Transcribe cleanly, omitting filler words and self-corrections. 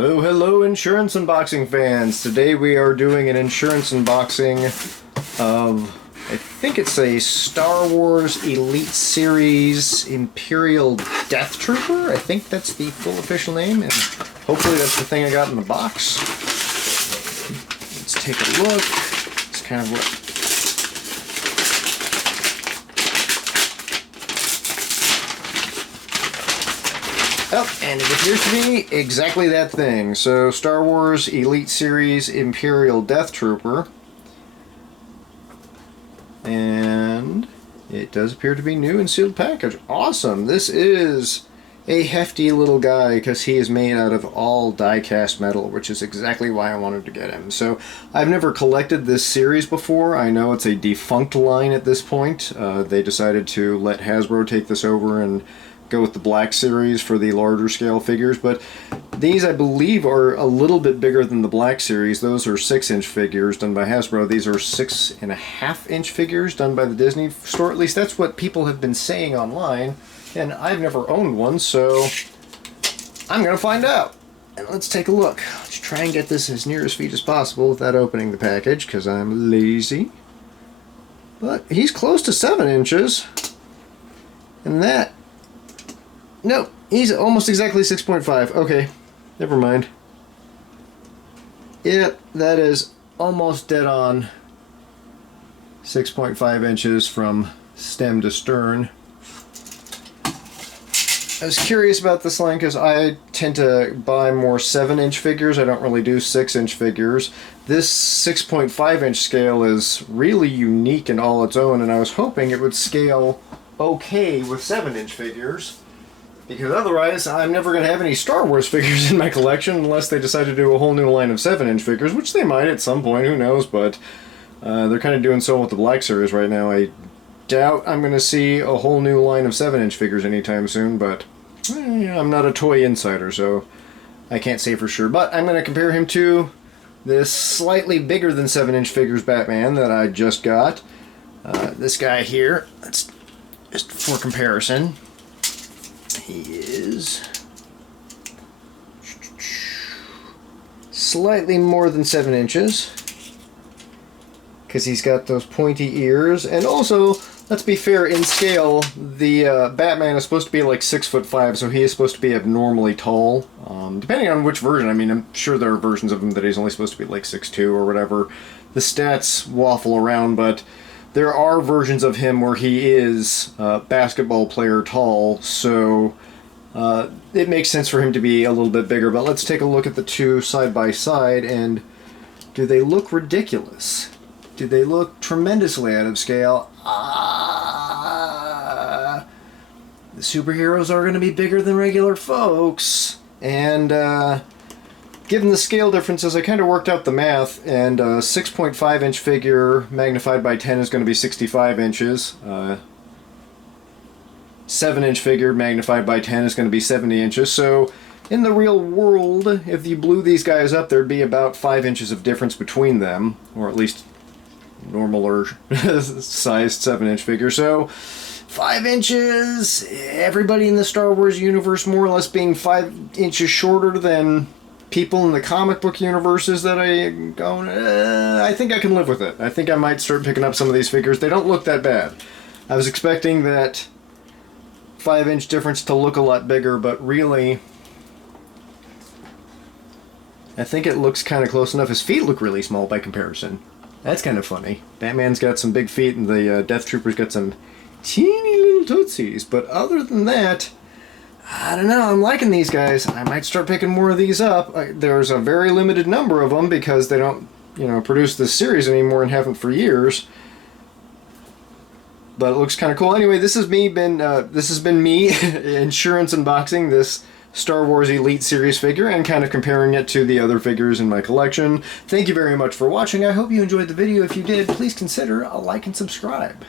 Hello, hello, insurance unboxing fans. Today we are doing an insurance unboxing of, I think it's a Star Wars Elite Series Imperial Death Trooper. I think that's the full official name, and hopefully that's the thing I got in the box. Let's take a look. It's kind of what... Oh, and it appears to be exactly that thing. So, Star Wars Elite Series Imperial Death Trooper. And it does appear to be new and sealed package. Awesome! This is a hefty little guy because he is made out of all die-cast metal, which is exactly why I wanted to get him. So, I've never collected this series before. I know it's a defunct line at this point. They decided to let Hasbro take this over and go with the Black Series for the larger scale figures, but these I believe are a little bit bigger than the Black Series. Those are 6-inch figures done by Hasbro. These are 6.5-inch figures done by the Disney store. At least that's what people have been saying online, and I've never owned one, so I'm gonna find out. And let's take a look. Let's try and get this as near his feet as possible without opening the package, because I'm lazy. But he's close to 7 inches, and that... No, he's almost exactly 6.5. Okay, never mind. Yep, that is almost dead on 6.5 inches from stem to stern. I was curious about this line because I tend to buy more 7-inch figures. I don't really do 6-inch figures. This 6.5-inch scale is really unique in all its own, and I was hoping it would scale okay with 7-inch figures. Because otherwise, I'm never going to have any Star Wars figures in my collection unless they decide to do a whole new line of 7-inch figures, which they might at some point, who knows, but they're kind of doing so with the Black Series right now. I doubt I'm going to see a whole new line of 7-inch figures anytime soon, but I'm not a toy insider, so I can't say for sure. But I'm going to compare him to this slightly bigger than 7-inch figures Batman that I just got. This guy here, that's just for comparison. He is slightly more than 7 inches because he's got those pointy ears, and also, let's be fair, in scale the Batman is supposed to be like 6'5", so he is supposed to be abnormally tall, depending on which version. I mean, I'm sure there are versions of him that he's only supposed to be like 6'2" or whatever. The stats waffle around, but there are versions of him where he is basketball player tall, so it makes sense for him to be a little bit bigger. But let's take a look at the two side by side, and do they look ridiculous? Do they look tremendously out of scale? The superheroes are going to be bigger than regular folks, and given the scale differences, I kind of worked out the math, and a 6.5-inch figure magnified by 10 is going to be 65 inches. 7-inch figure magnified by 10 is going to be 70 inches. So, in the real world, if you blew these guys up, there'd be about 5 inches of difference between them, or at least normaler sized 7-inch figure. So, 5 inches, everybody in the Star Wars universe more or less being 5 inches shorter than people in the comic book universes that I go, I think I can live with it. I think I might start picking up some of these figures. They don't look that bad. I was expecting that 5-inch difference to look a lot bigger, but really, I think it looks kind of close enough. His feet look really small by comparison. That's kind of funny. Batman's got some big feet, and the Death Trooper's got some teeny little tootsies. But other than that, I don't know, I'm liking these guys. I might start picking more of these up. There's a very limited number of them because they don't, produce this series anymore and haven't for years. But it looks kind of cool. Anyway, this has been me insurance unboxing this Star Wars Elite Series figure and kind of comparing it to the other figures in my collection. Thank you very much for watching. I hope you enjoyed the video. If you did, please consider a like and subscribe.